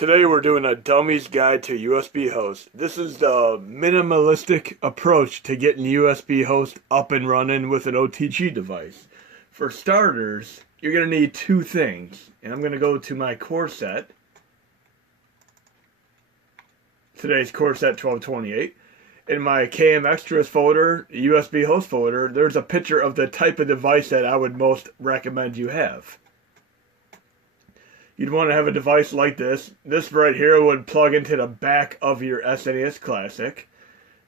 Today we're doing a Dummies Guide to USB host. This is the minimalistic approach to getting USB host up and running with an OTG device. For starters, you're going to need two things. And I'm going to go to my core set. Today's core set 1228. In my KM Extras folder, USB host folder, there's a picture of the type of device that I would most recommend you have. You'd want to have a device like this. This right here would plug into the back of your SNES Classic.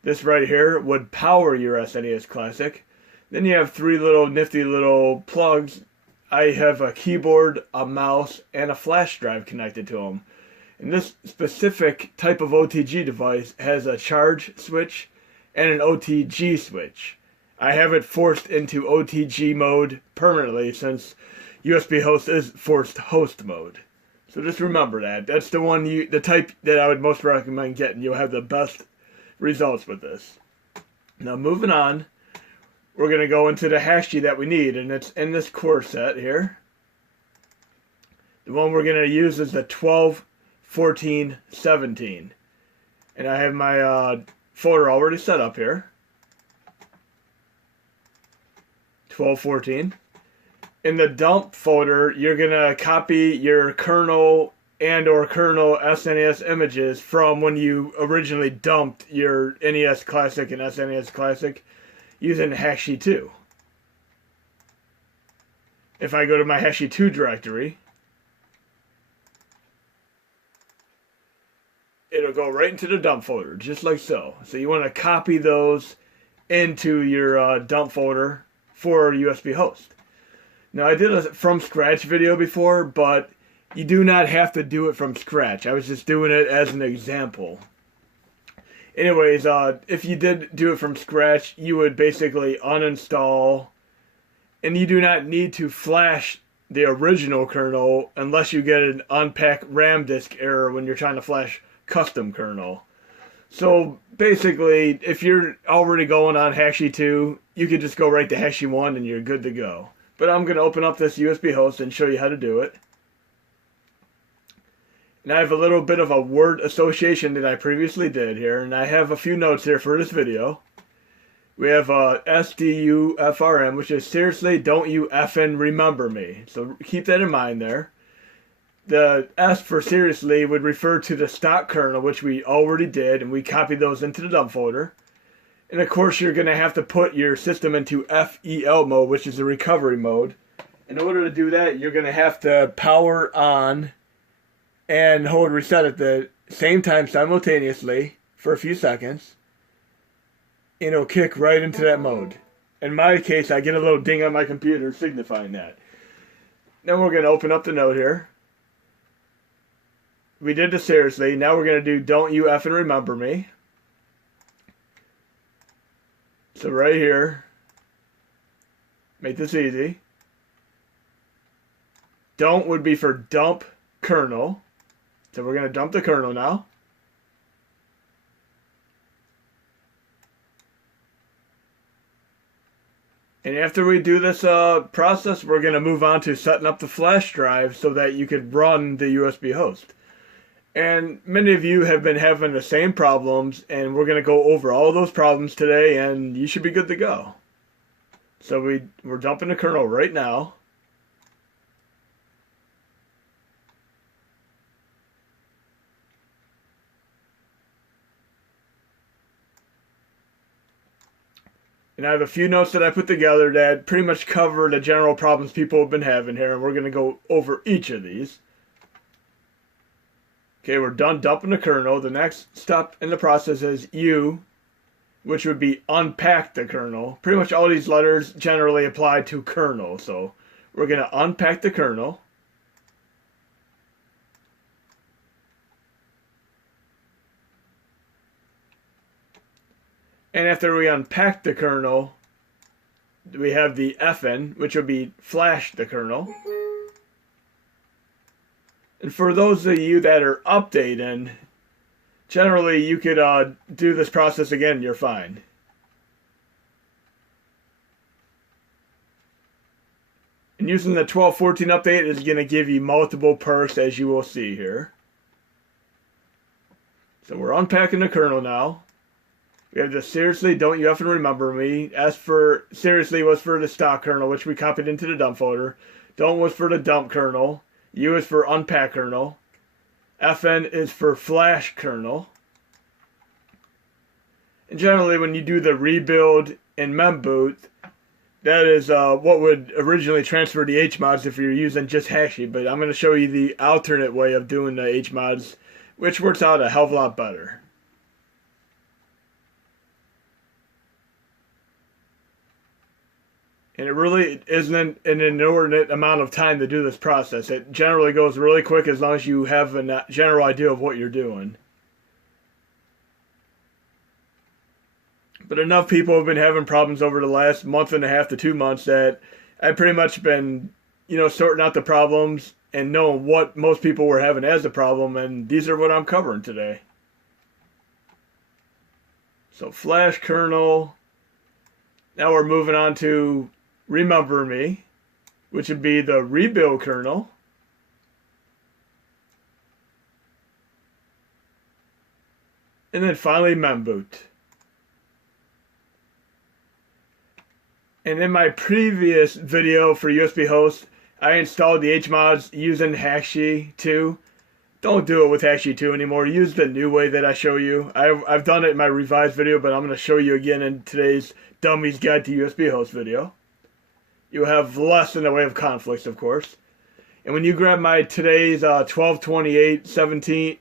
This right here would power your SNES Classic. Then you have three little nifty little plugs. I have a keyboard, a mouse, and a flash drive connected to them. And this specific type of OTG device has a charge switch and an OTG switch. I have it forced into OTG mode permanently since USB host is forced host mode. So just remember that. That's the type that I would most recommend getting. You'll have the best results with this. Now moving on, we're going to go into the hash key that we need, and it's in this core set here. The one we're going to use is the 12, 14, 17. And I have my folder already set up here. 12, 14. In the dump folder, you're going to copy your kernel and or kernel SNES images from when you originally dumped your NES Classic and SNES Classic using Hashi 2. If I go to my Hashi 2 directory, it'll go right into the dump folder, just like so. So you want to copy those into your dump folder for a USB host. Now, I did a from scratch video before, but you do not have to do it from scratch. I was just doing it as an example. Anyways, if you did do it from scratch, you would basically uninstall, and you do not need to flash the original kernel unless you get an unpack RAM disk error when you're trying to flash custom kernel. So basically, if you're already going on Hashi 2, you could just go right to Hashi 1 and you're good to go. But I'm going to open up this USB host and show you how to do it. And I have a little bit of a word association that I previously did here, and I have a few notes here for this video. We have SDUFRM, which is seriously don't you effing remember me. So keep that in mind there. The S for seriously would refer to the stock kernel, which we already did, and we copied those into the dump folder. And of course, you're going to have to put your system into FEL mode, which is the recovery mode. In order to do that, you're going to have to power on and hold reset at the same time simultaneously for a few seconds. And it'll kick right into that mode. In my case, I get a little ding on my computer signifying that. Then we're going to open up the note here. We did this seriously. Now we're going to do don't you effing remember me. So right here, make this easy. Don't would be for dump kernel. So we're going to dump the kernel now. And after we do this process, we're going to move on to setting up the flash drive so that you could run the USB host. And many of you have been having the same problems, and we're going to go over all those problems today, and you should be good to go. So we're dumping the kernel right now. And I have a few notes that I put together that pretty much cover the general problems people have been having here, and we're going to go over each of these. Okay, we're done dumping the kernel. The next step in the process is U, which would be unpack the kernel. Pretty much all these letters generally apply to kernel. So we're going to unpack the kernel. And after we unpack the kernel, we have the FN, which would be flash the kernel. And for those of you that are updating, generally you could do this process again and you're fine. And using the 12.14 update is going to give you multiple perks, as you will see here. So we're unpacking the kernel now. We have the seriously, don't you effing remember me. S for seriously was for the stock kernel, which we copied into the dump folder. Don't was for the dump kernel. U is for unpack kernel. FN is for flash kernel. And generally, when you do the rebuild in memboot, that is what would originally transfer the HMODs if you're using just Hashi. But I'm going to show you the alternate way of doing the HMODs, which works out a hell of a lot better. And it really isn't an inordinate amount of time to do this process. It generally goes really quick as long as you have a general idea of what you're doing. But enough people have been having problems over the last month and a half to 2 months that I've pretty much been, sorting out the problems and knowing what most people were having as a problem, and these are what I'm covering today. So flash kernel. Now we're moving on to remember me, which would be the rebuild kernel. And then finally memboot. And in my previous video for USB host, I installed the HMODs using Hashi 2. Don't do it with Hashi 2 anymore. Use the new way that I show you. I've done it in my revised video, but I'm going to show you again in today's Dummies Guide to USB Host video. You'll have less in the way of conflicts, of course. And when you grab my today's 12/28/17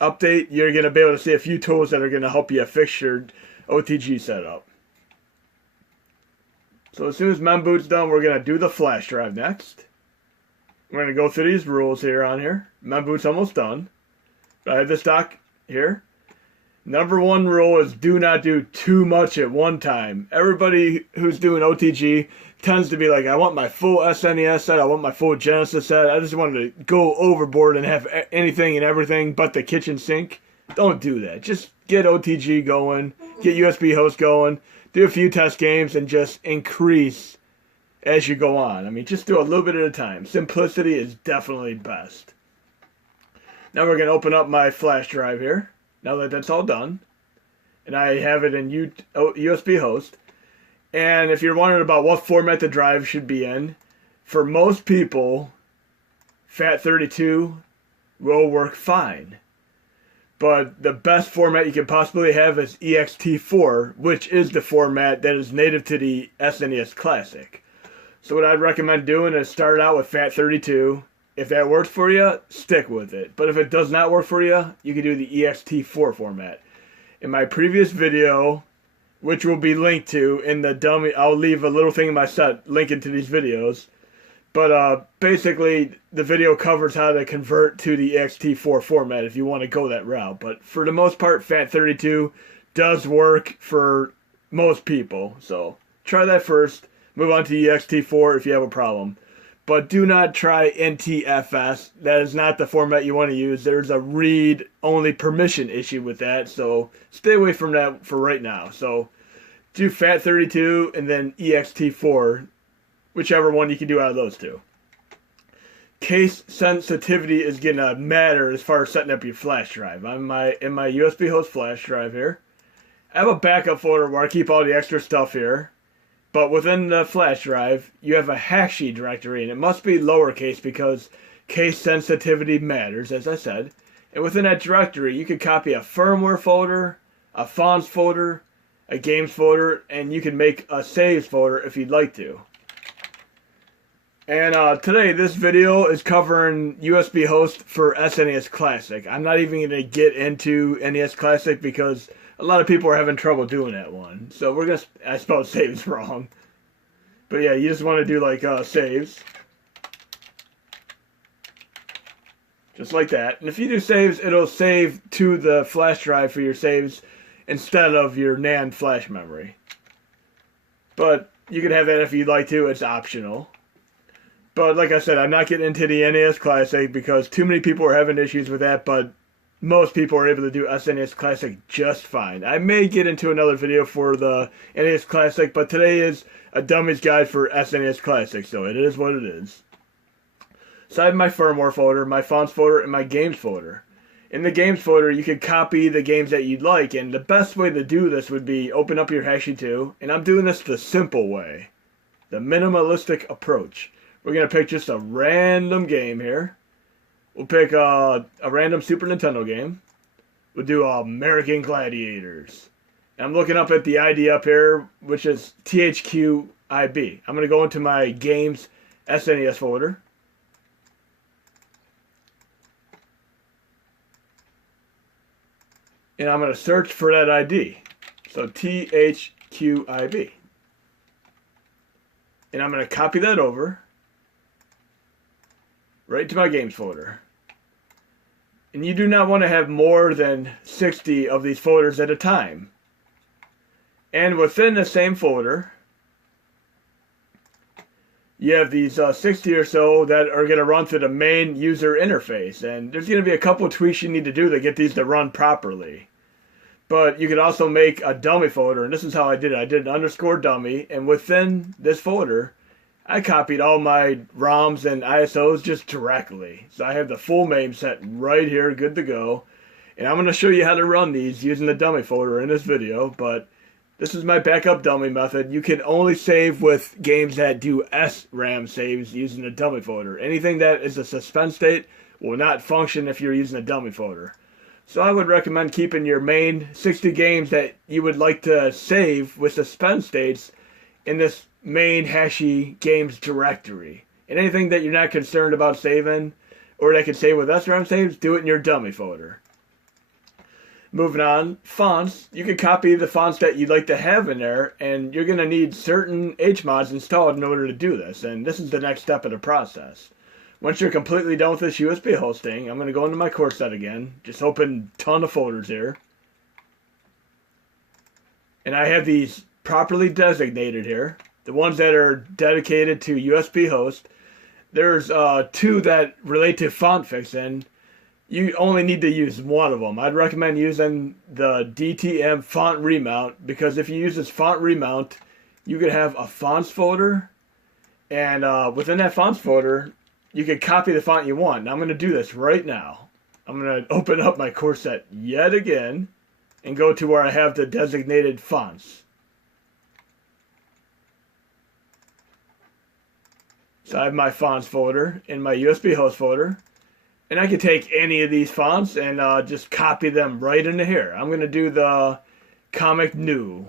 update, you're going to be able to see a few tools that are going to help you fix your OTG setup. So as soon as memboot's done, we're going to do the flash drive next. We're going to go through these rules here on here. Memboot's almost done. I have this doc here. Number one rule is do not do too much at one time. Everybody who's doing OTG tends to be like, I want my full SNES set, I want my full Genesis set, I just want to go overboard and have anything and everything but the kitchen sink. Don't do that. Just get OTG going, get USB host going, do a few test games, and just increase as you go on. I mean, just do a little bit at a time. Simplicity is definitely best. Now we're going to open up my flash drive here. Now that that's all done, and I have it in USB host. And if you're wondering about what format the drive should be in, for most people, FAT32 will work fine. But the best format you can possibly have is ext4, which is the format that is native to the SNES Classic. So what I'd recommend doing is start out with FAT32. If that works for you, stick with it. But if it does not work for you, you can do the ext4 format. In my previous video, which will be linked to in the dummy, I'll leave a little thing in my set linking to these videos. But basically, the video covers how to convert to the ext4 format if you want to go that route. But for the most part, FAT32 does work for most people. So try that first. Move on to ext4 if you have a problem. But do not try NTFS. That is not the format you want to use. There's a read-only permission issue with that, so stay away from that for right now. So do FAT32 and then ext4, whichever one you can do out of those two. Case sensitivity is going to matter as far as setting up your flash drive. In my USB host flash drive here, I have a backup folder where I keep all the extra stuff here. But within the flash drive, you have a Hashi directory, and it must be lowercase because case sensitivity matters, as I said. And within that directory, you can copy a firmware folder, a fonts folder, a games folder, and you can make a saves folder if you'd like to. And today, this video is covering USB host for SNES Classic. I'm not even going to get into NES Classic because a lot of people are having trouble doing that one. So we're going to, I spelled saves wrong. But yeah, you just want to do like saves. Just like that. And if you do saves, it'll save to the flash drive for your saves instead of your NAND flash memory. But you can have that if you'd like to. It's optional. But like I said, I'm not getting into the NES Classic because too many people are having issues with that. But most people are able to do SNES Classic just fine. I may get into another video for the NES Classic, but today is a Dummies Guide for SNES Classic, so it is what it is. So I have my firmware folder, my fonts folder, and my games folder. In the games folder, you can copy the games that you'd like, and the best way to do this would be open up your Hashi 2, and I'm doing this the simple way, the minimalistic approach. We're going to pick just a random game here. We'll pick a random Super Nintendo game. We'll do American Gladiators. And I'm looking up at the ID up here, which is THQIB. I'm going to go into my Games SNES folder. And I'm going to search for that ID. So THQIB. And I'm going to copy that over right to my games folder. And you do not want to have more than 60 of these folders at a time. And within the same folder, you have these 60 or so that are going to run through the main user interface. And there's going to be a couple of tweaks you need to do to get these to run properly. But you could also make a dummy folder, and this is how I did it. I did an _dummy, and within this folder, I copied all my ROMs and ISOs just directly. So I have the full MAME set right here, good to go. And I'm going to show you how to run these using the dummy folder in this video, but this is my backup dummy method. You can only save with games that do SRAM saves using the dummy folder. Anything that is a suspend state will not function if you're using a dummy folder. So I would recommend keeping your main 60 games that you would like to save with suspend states in this main Hashi games directory. And anything that you're not concerned about saving or that can save with SRAM saves, do it in your dummy folder. Moving on, fonts. You can copy the fonts that you'd like to have in there, and you're going to need certain HMODs installed in order to do this. And this is the next step of the process. Once you're completely done with this USB hosting, I'm going to go into my course set again. Just open a ton of folders here. And I have these properly designated here. The ones that are dedicated to USB host. There's two that relate to font fixing. You only need to use one of them. I'd recommend using the DTM font remount, because if you use this font remount, you could have a fonts folder, and within that fonts folder, you can copy the font you want. Now I'm going to do this right now. I'm going to open up my course set yet again and go to where I have the designated fonts. So I have my fonts folder in my USB host folder. And I can take any of these fonts and just copy them right into here. I'm going to do the Comic New.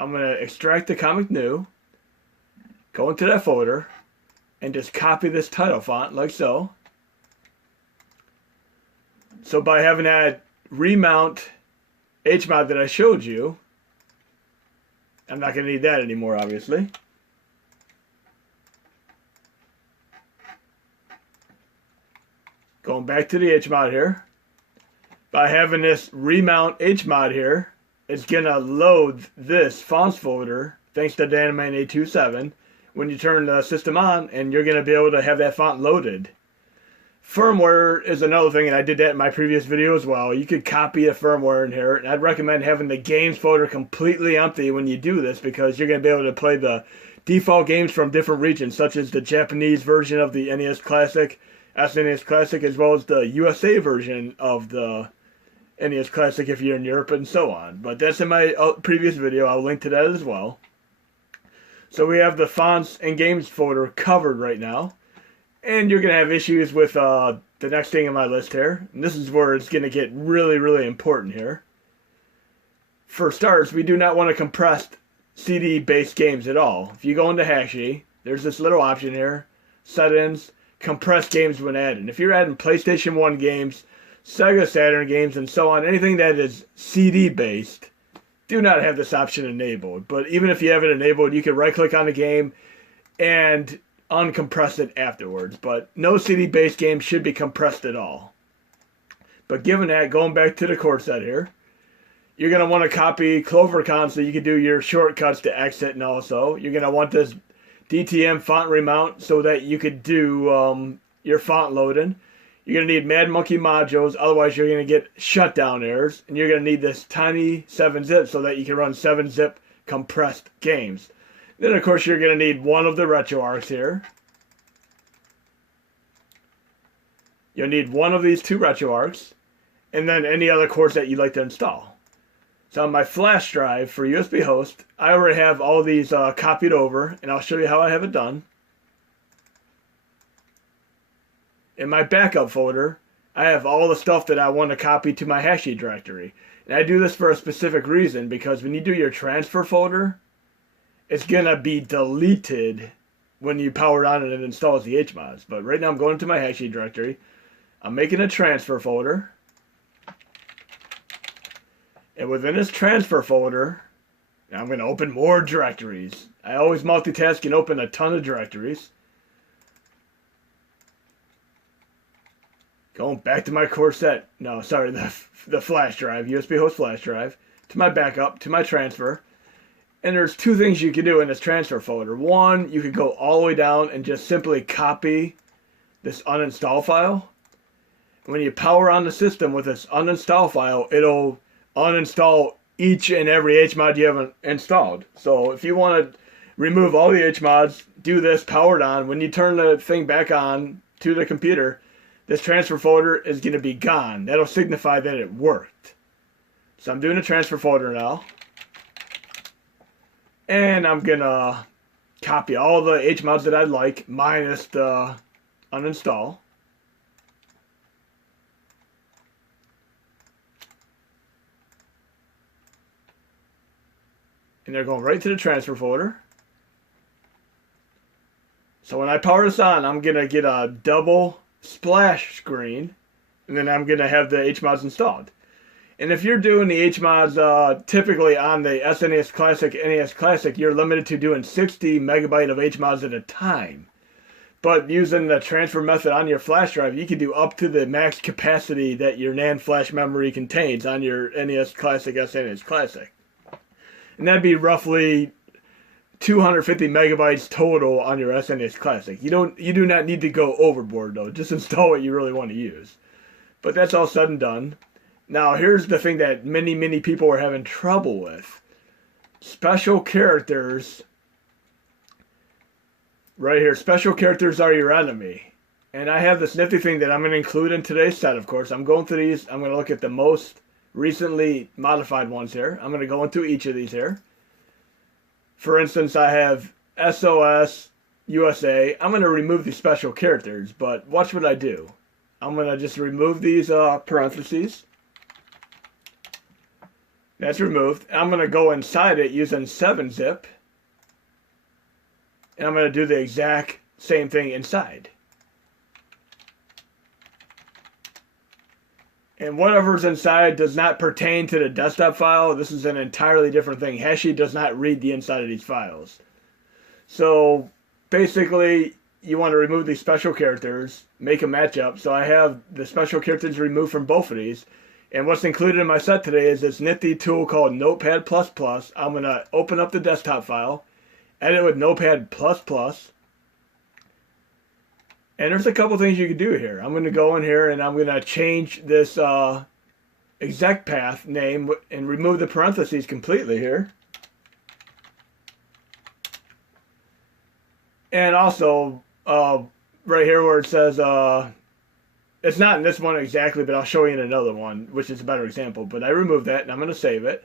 I'm going to extract the Comic New, go into that folder, and just copy this title font like so. So by having that remount HMOD that I showed you, I'm not going to need that anymore, obviously. Going back to the HMOD here. By having this remount HMOD here, it's going to load this fonts folder, thanks to Dynamite 827, when you turn the system on, and you're going to be able to have that font loaded. Firmware is another thing, and I did that in my previous video as well. You could copy a firmware in here, and I'd recommend having the games folder completely empty when you do this, because you're going to be able to play the default games from different regions, such as the Japanese version of the NES Classic, SNES Classic, as well as the USA version of the NES Classic if you're in Europe, and so on. But that's in my previous video. I'll link to that as well. So we have the fonts and games folder covered right now. And you're going to have issues with the next thing on my list here. And this is where it's going to get really, really important here. For starters, we do not want to compress CD-based games at all. If you go into Hashi, there's this little option here, Settings, Compress Games when added. If you're adding PlayStation 1 games, Sega Saturn games, and so on, anything that is CD-based, do not have this option enabled. But even if you have it enabled, you can right-click on the game and uncompress it afterwards. But no CD-based game should be compressed at all. But given that, going back to the course set here, you're going to want to copy CloverCon so you can do your shortcuts to exit, and also you're going to want this DTM font remount so that you could do your font loading. You're going to need Mad Monkey modules, otherwise you're going to get shutdown errors. And you're going to need this tiny 7-zip so that you can run 7-zip compressed games. Then, of course, you're going to need one of the RetroArchs here. You'll need one of these two RetroArchs. and then any other cores that you'd like to install. So on my flash drive for USB host, I already have all these copied over, and I'll show you how I have it done. In my backup folder, I have all the stuff that I want to copy to my hashy directory. And I do this for a specific reason, because when you do your transfer folder, it's going to be deleted when you power on it and installs the HMODs. But right now I'm going to my hashy directory. I'm making a transfer folder. And within this transfer folder, I'm going to open more directories. I always multitask and open a ton of directories. Going back to my the flash drive, USB host flash drive, to my backup, to my transfer. And there's two things you can do in this transfer folder. One, you could go all the way down and just simply copy this uninstall file. When you power on the system with this uninstall file, it'll uninstall each and every HMOD you haven't installed. So if you want to remove all the HMODs, do this powered on. When you turn the thing back on to the computer, this transfer folder is going to be gone. That'll signify that it worked. So I'm doing a transfer folder now. And I'm going to copy all the HMODs that I'd like, minus the uninstall. And they're going right to the transfer folder. So when I power this on, I'm going to get a double splash screen, and then I'm going to have the HMODs installed. And if you're doing the HMODs typically on the SNES Classic, NES Classic, you're limited to doing 60 megabyte of HMODs at a time. But using the transfer method on your flash drive, you can do up to the max capacity that your NAND flash memory contains on your NES Classic, SNES Classic. And that'd be roughly 250 megabytes total on your SNES Classic. You do not need to go overboard though. Just install what you really want to use. But that's all said and done. Now here's the thing that many people are having trouble with. Special characters. Right here, special characters are your enemy. And I have this nifty thing that I'm going to include in today's set, of course. I'm going through these. I'm going to look at the most recently modified ones here. I'm going to go into each of these here. For instance, I have SOS, USA. I'm going to remove these special characters, but watch what I do. I'm going to just remove these parentheses. That's removed. I'm going to go inside it using 7-zip. And I'm going to do the exact same thing inside. And whatever's inside does not pertain to the desktop file. This is an entirely different thing. Hashy does not read the inside of these files. So basically, you want to remove these special characters, make a matchup. So I have the special characters removed from both of these. And what's included in my set today is this nifty tool called Notepad++. I'm going to open up the desktop file, edit with Notepad++. And there's a couple things you can do here. I'm going to go in here and I'm going to change this exec path name and remove the parentheses completely here. And also, right here where it says, it's not in this one exactly, but I'll show you in another one, which is a better example. But I removed that and I'm going to save it.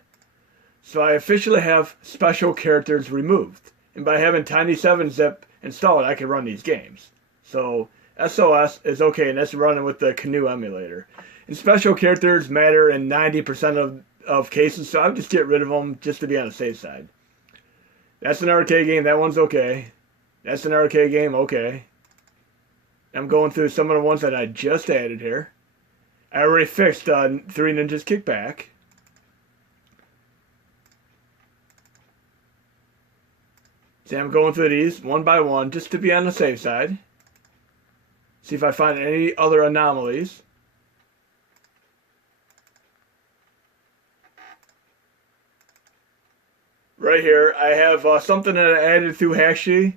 So I officially have special characters removed. And by having Tiny7-zip installed, I can run these games. So SOS is okay, and that's running with the Canoe emulator. And special characters matter in 90% of cases, so I would just get rid of them just to be on the safe side. That's an arcade game, that one's okay. That's an arcade game, okay. I'm going through some of the ones that I just added here. I already fixed 3 Ninjas Kickback. See, I'm going through these one by one just to be on the safe side. See if I find any other anomalies. Right here, I have something that I added through Hashy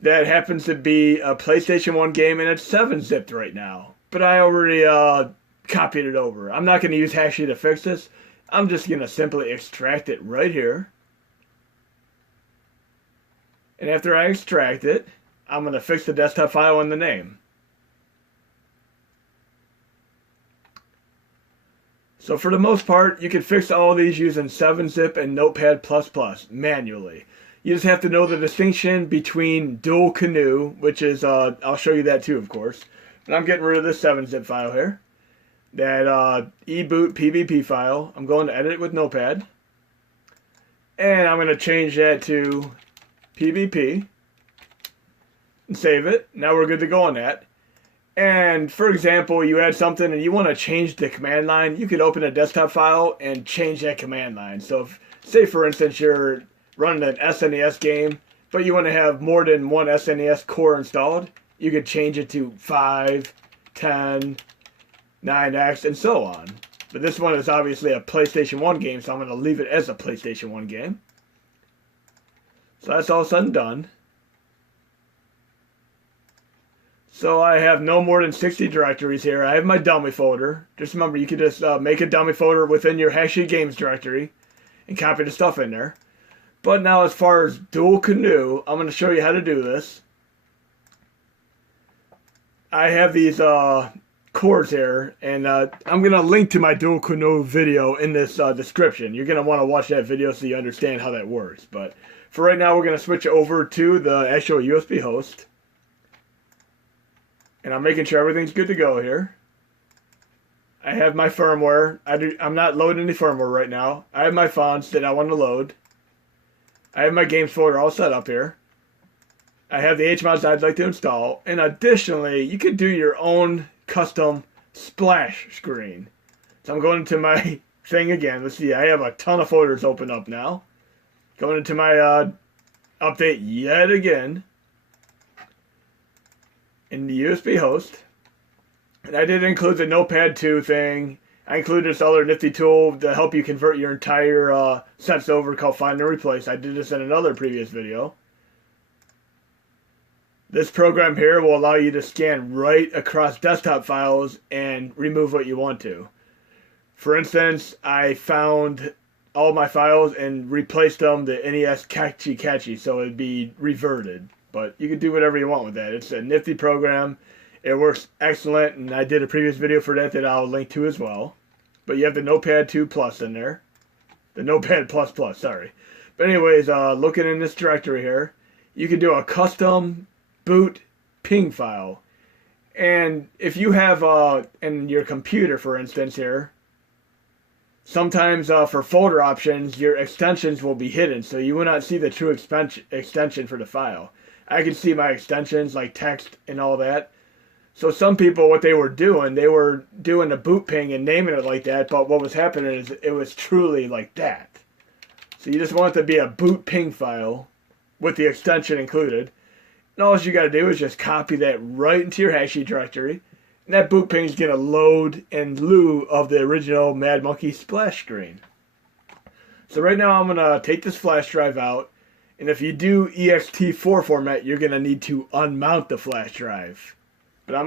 that happens to be a PlayStation 1 game, and it's 7-zipped right now. But I already copied it over. I'm not going to use Hashy to fix this. I'm just going to simply extract it right here. And after I extract it, I'm going to fix the desktop file and the name. So for the most part, you can fix all of these using 7-zip and Notepad++ manually. You just have to know the distinction between dual Canoe, which is, I'll show you that too, of course. But I'm getting rid of this 7-zip file here. That eboot PBP file. I'm going to edit it with Notepad. And I'm going to change that to PBP. And save it. Now we're good to go on that. And for example, you add something and you want to change the command line, you could open a desktop file and change that command line. So if, say for instance, you're running an SNES game, but you want to have more than one SNES core installed, you could change it to 5, 10, 9X, and so on. But this one is obviously a PlayStation 1 game, so I'm going to leave it as a PlayStation 1 game. So that's all said and done. So I have no more than 60 directories here. I have my dummy folder. Just remember, you can just make a dummy folder within your Hashy Games directory and copy the stuff in there. But now as far as dual Canoe, I'm going to show you how to do this. I have these cords here, and I'm going to link to my dual Canoe video in this description. You're going to want to watch that video so you understand how that works. But for right now, we're going to switch over to the actual USB host. And I'm making sure everything's good to go here. I have my firmware. I'm not loading any firmware right now. I have my fonts that I want to load. I have my games folder all set up here. I have the HMODs I'd like to install. And additionally, you can do your own custom splash screen. So I'm going into my thing again. Let's see, I have a ton of folders open up now. Going into my update yet again. In the USB host. And I did include the Notepad 2 thing. I included this other nifty tool to help you convert your entire sets over called Find and Replace. I did this in another previous video. This program here will allow you to scan right across desktop files and remove what you want to. For instance, I found all my files and replaced them to NES catchy so it'd be reverted. But you can do whatever you want with that. It's a nifty program. It works excellent, and I did a previous video for that I'll link to as well. But you have the Notepad 2 Plus in there. The Notepad Plus, sorry. But anyways, looking in this directory here, you can do a custom boot ping file. And if you have, in your computer, for instance here, sometimes for folder options, your extensions will be hidden, so you will not see the true extension for the file. I can see my extensions like text and all that. So some people, what they were doing a boot ping and naming it like that, but what was happening is it was truly like that. So you just want it to be a boot ping file with the extension included. And all you got to do is just copy that right into your Hashy directory. And that boot ping is going to load in lieu of the original Mad Monkey splash screen. So right now I'm going to take this flash drive out. And if you do ext4 format, you're going to need to unmount the flash drive. But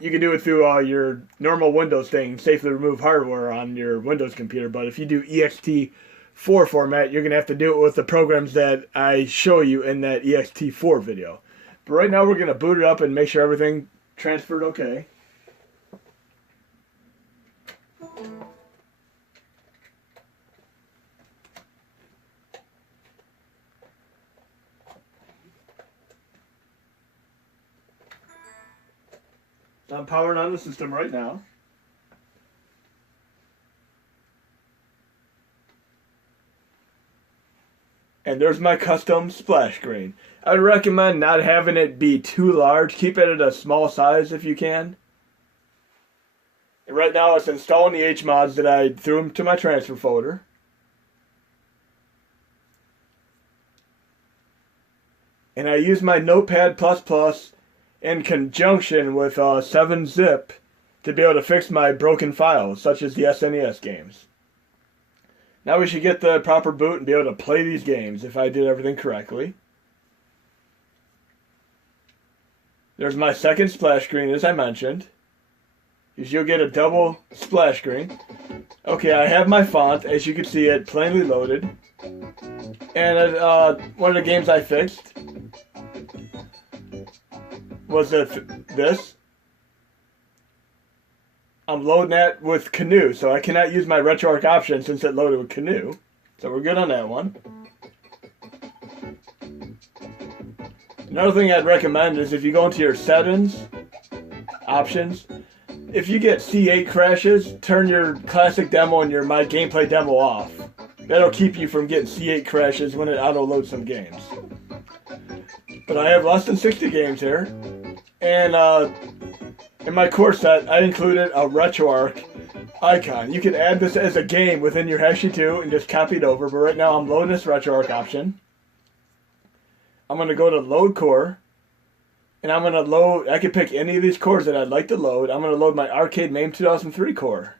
you can do it through your normal Windows thing, safely remove hardware on your Windows computer. But if you do ext4 format, you're going to have to do it with the programs that I show you in that ext4 video. But right now we're going to boot it up and make sure everything transferred okay. I'm powering on the system right now. And there's my custom splash screen. I would recommend not having it be too large. Keep it at a small size if you can. And right now it's installing the HMODs that I threw into my transfer folder. And I use my Notepad++ in conjunction with 7-zip to be able to fix my broken files, such as the SNES games. Now we should get the proper boot and be able to play these games if I did everything correctly. There's my second splash screen, as I mentioned. You'll get a double splash screen. Okay, I have my font, as you can see it plainly loaded. And one of the games I fixed was this. I'm loading that with Canoe, so I cannot use my RetroArch option since it loaded with Canoe. So we're good on that one. Another thing I'd recommend is if you go into your settings, options, if you get C8 crashes, turn your classic demo and your My Gameplay demo off. That'll keep you from getting C8 crashes when it auto-loads some games. But I have less than 60 games here. And in my core set, I included a RetroArch icon. You can add this as a game within your Hashi 2 and just copy it over. But right now I'm loading this RetroArch option. I'm going to go to load core, and I'm going to load, I can pick any of these cores that I'd like to load. I'm going to load my Arcade MAME 2003 core.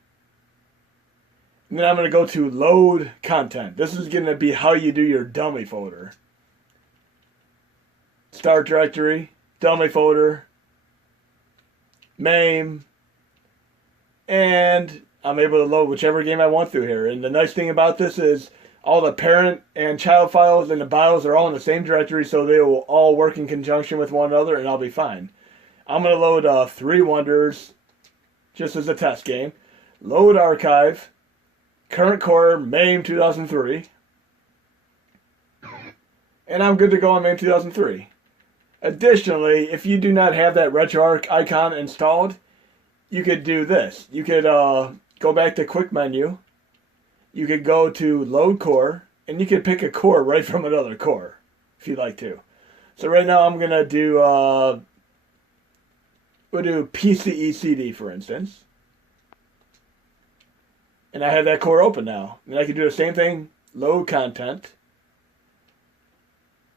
And then I'm going to go to load content. This is going to be how you do your dummy folder. Start directory, dummy folder, MAME, and I'm able to load whichever game I want through here. And the nice thing about this is all the parent and child files and the BIOS are all in the same directory, so they will all work in conjunction with one another, and I'll be fine. I'm going to load 3 Wonders, just as a test game. Load archive, current core, MAME 2003. And I'm good to go on MAME 2003. Additionally, if you do not have that RetroArch icon installed, you could do this. You could go back to quick menu. You could go to load core, and you could pick a core right from another core, if you'd like to. So right now I'm going to do, we'll do PCE CD, for instance. And I have that core open now. And I can do the same thing, load content.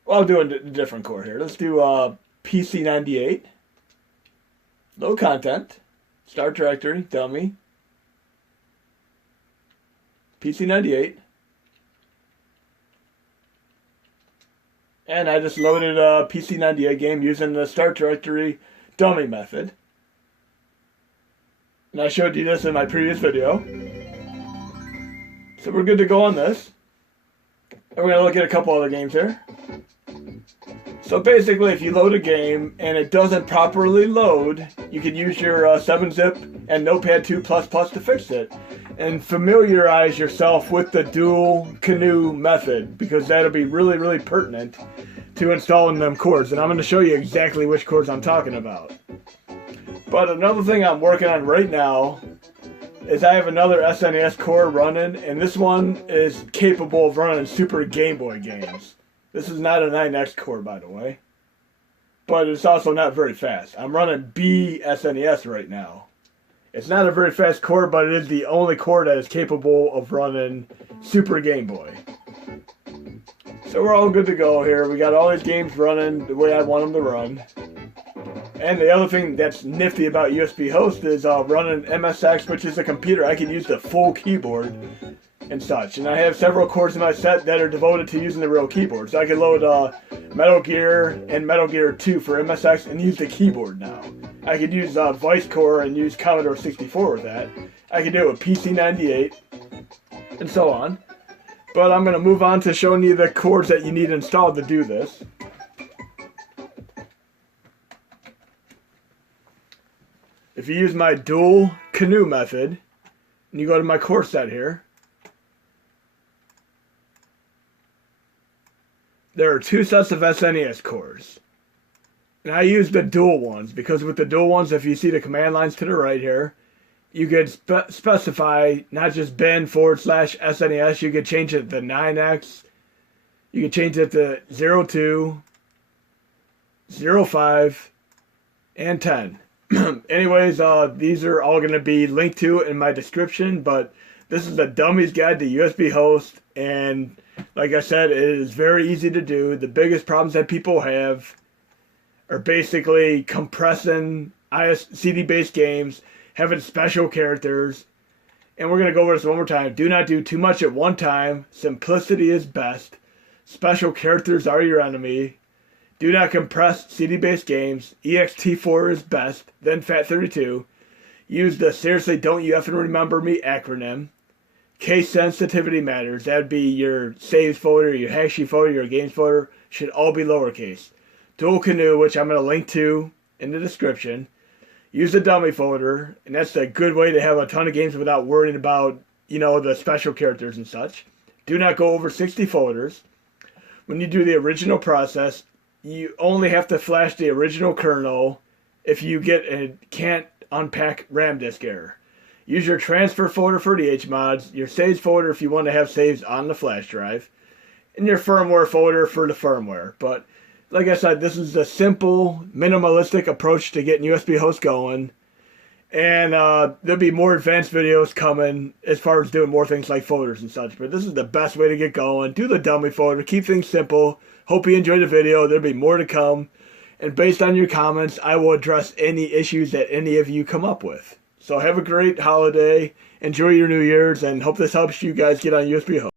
Well, I'll do a different core here. Let's do PC98. Load content, start directory, dummy. PC98, and I just loaded a PC98 game using the start directory dummy method. And I showed you this in my previous video. So we're good to go on this. And we're going to look at a couple other games here. So basically, if you load a game and it doesn't properly load, you can use your 7-zip and Notepad 2++ to fix it. And familiarize yourself with the dual Canoe method, because that'll be really, really pertinent to installing them chords. And I'm going to show you exactly which chords I'm talking about. But another thing I'm working on right now is I have another SNES core running, and this one is capable of running Super Game Boy games. This is not a 9X core, by the way. But it's also not very fast. I'm running B SNES right now. It's not a very fast core, but it is the only core that is capable of running Super Game Boy. So we're all good to go here. We got all these games running the way I want them to run. And the other thing that's nifty about USB host is running MSX, which is a computer. I can use the full keyboard and such. And I have several cores in my set that are devoted to using the real keyboard. So I can load Metal Gear and Metal Gear 2 for MSX and use the keyboard now. I could use Vice Core and use Commodore 64 with that. I could do it with PC98 and so on. But I'm going to move on to showing you the chords that you need installed to do this. If you use my dual Canoe method, and you go to my core set here, there are 2 sets of SNES cores. And I use the dual ones, because with the dual ones, if you see the command lines to the right here, you could specify not just bin/SNES, you could change it to 9X, you could change it to 02, 05, and 10. Anyways, these are all going to be linked to in my description, but this is a Dummies Guide to USB host, and like I said, it is very easy to do. The biggest problems that people have are basically compressing CD-based games, having special characters, and we're going to go over this one more time. Do not do too much at one time. Simplicity is best. Special characters are your enemy. Do not compress CD-based games. ext4 is best, then FAT32. Use the Seriously Don't You Effing Remember Me acronym. Case sensitivity matters. That would be your saves folder, your Hashi folder, your games folder. Should all be lowercase. Dual Canoe, which I'm going to link to in the description. use the dummy folder, and that's a good way to have a ton of games without worrying about, the special characters and such. Do not go over 60 folders. When you do the original process, you only have to flash the original kernel if you can't unpack RAM disk error. Use your transfer folder for the HMods, your saves folder if you want to have saves on the flash drive, and your firmware folder for the firmware. But like I said, this is a simple, minimalistic approach to getting USB hosts going. And there'll be more advanced videos coming as far as doing more things like folders and such. But this is the best way to get going. Do the dummy folder. Keep things simple. Hope you enjoyed the video. There'll be more to come. And based on your comments, I will address any issues that any of you come up with. So have a great holiday. Enjoy your New Year's. And hope this helps you guys get on USB hosts.